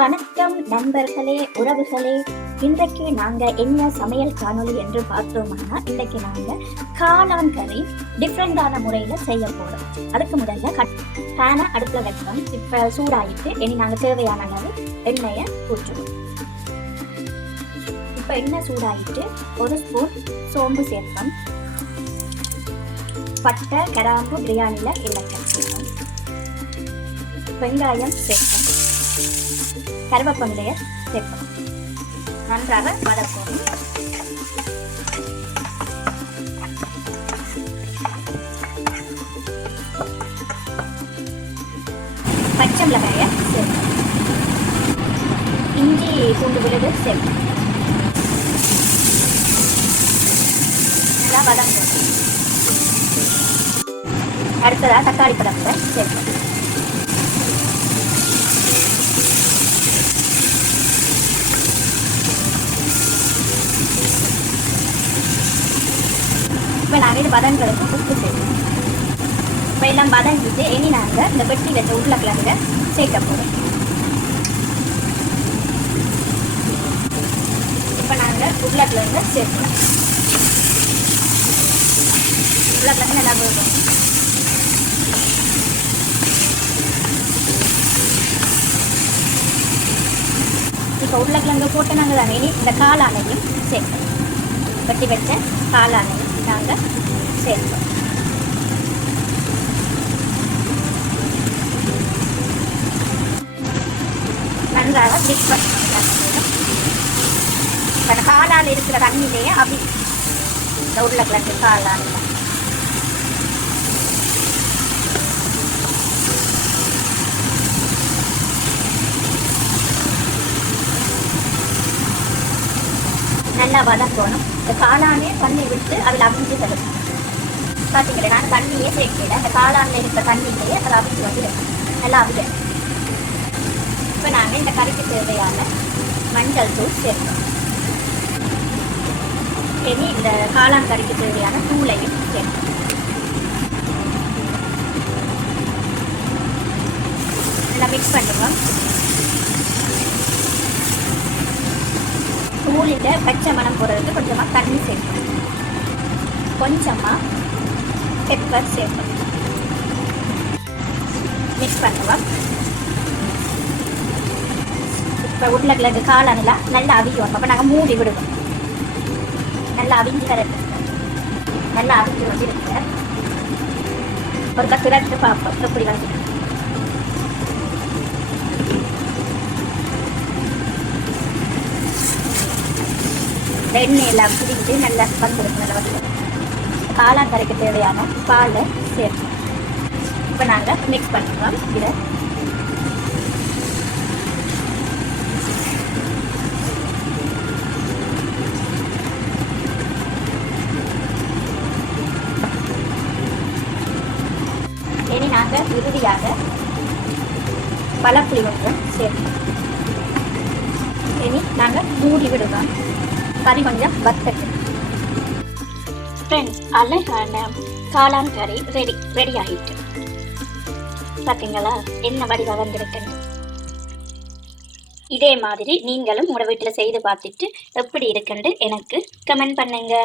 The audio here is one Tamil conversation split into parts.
வணக்கம் நண்பர்களே, உறவுகளே. இன்றைக்கு நாங்க என்ன சமையல் காணொளி என்று பார்த்தோம்னா, இன்றைக்கு நாங்க காளான் கறி டிஃப்ரெண்டான முறையில செய்ய போறோம். அதுக்கு முதல்ல பேனை அடுப்புல வைக்கிறோம். இப்ப சூடாயிட்டு இனி நாங்க தேவையான அளவு எண்ணெயை ஊற்றுவோம். இப்ப எண்ணெய் சூடாயிட்டு ஒரு ஸ்பூன் சோம்பு சேர்ப்போம். பட்டை, கிராம்பு, பிரியாணியில ஏலக்காய் சேர்ப்போம். வெங்காயம் சேர்ப்போம். கருவேப்பிலையை சேர்ப்போம். நன்றாக வதக்கணும். பச்சை மிளகாயை சேர்ப்போம். இஞ்சி பூண்டு விழுது சேர்ப்போம். நல்லா வதக்கணும். அடுத்ததாக தக்காளி பழத்தை சேர்ப்போம். இப்போ நாங்கள் இது வதங்களுக்கு உப்பு சேர்ப்போம். இப்போ எல்லாம் வதங்கிட்டு இனி நாங்கள் இந்த வெட்டி வச்ச உருளைக்கிழங்க சேர்க்க போகிறோம். இப்போ நாங்கள் உருளைக்கிழங்க சேர்ப்போம். உருளைக்கிழங்கு நல்லா போடுறோம். இப்போ உருளைக்கிழங்கு போட்டு நாங்கள் தான் இனி இந்த காளானையும் சேர்ப்போம். வெட்டி வச்ச காளானையும் நாங்கள் சேர்ப்போம். நன்றாக மிக்ஸ் பண்ணணும். இப்போ காளான் இருக்கிற தண்ணியிலேயே அப்படி இந்த உருளைக்கிழங்கு காளான் நல்லா வதக்கணும். இந்த காளானே தண்ணி விட்டு அதில் அவிஞ்சு தரும். பார்த்தீங்களா, நான் தண்ணியே சேர்க்கல. இந்த காளானில் இருக்கிற தண்ணியிலேயே அதை அவிஞ்சு வந்து நல்லா அவிஞ்சு. இப்போ நாங்கள் இந்த கறிக்கு தேவையான மஞ்சள் தூள் சேர்க்கணும். இனி இந்த காளான் கறிக்கு தேவையான தூளையும் சேர்க்கணும். நல்லா மிக்ஸ் பண்ணுவோம். தூளில் பச்சை மணம் போடுறதுக்கு கொஞ்சமாக தண்ணி சேர்க்கணும். கொஞ்சமாக பெப்பர் சேர்க்கணும். மிக்ஸ் பண்ணுவோம். இப்போ உருளைக்கிழங்கு காளானெல்லாம் நல்லா அவியும். அப்போ நாங்கள் மூடி விடுவோம். நல்லா அவிஞ்சு வரது. நல்லா அவிஞ்சு வச்சுருக்க ஒரு 10 ரெண்டு பார்ப்போம் எப்படி வந்து. எண்ணெய் எல்லாம் பிரித்து நல்லா வந்துடும். நல்லா வந்து காளான் கறிக்கு தேவையான பாலை சேர்ப்போம். இப்போ நாங்கள் மிக்ஸ் பண்ணுவோம். இதை இனி நாங்கள் இறுதியாக பழப்புளி கொஞ்சம் சேர்ப்போம். இனி நாங்கள் மூடி விடுவோம். கறி கொஞ்சம் வத்தட்டு. ஃப்ரெண்ட்ஸ், அழகான காளான் கறி ரெடி ஆகிட்டு. பார்த்தீங்களா என்ன வடிவம் வந்திருக்குன்னு. இதே மாதிரி நீங்களும் உங்களோட வீட்டில் செய்து பார்த்துட்டு எப்படி இருக்குன்னு எனக்கு கமெண்ட் பண்ணுங்க.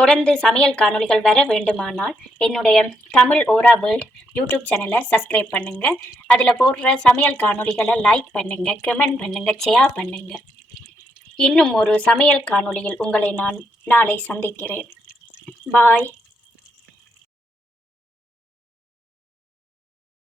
தொடர்ந்து சமையல் காணொளிகள் வர வேண்டுமானால் என்னுடைய தமிழ் ஓரா வேர்ல்ட் யூடியூப் சேனலை சப்ஸ்கிரைப் பண்ணுங்கள். அதில் போடுற சமையல் காணொளிகளை லைக் பண்ணுங்கள், கமெண்ட் பண்ணுங்கள், ஷேர் பண்ணுங்கள். இன்னும் ஒரு சமையல் காணொளியில் உங்களை நான் நாளை சந்திக்கிறேன். பாய்.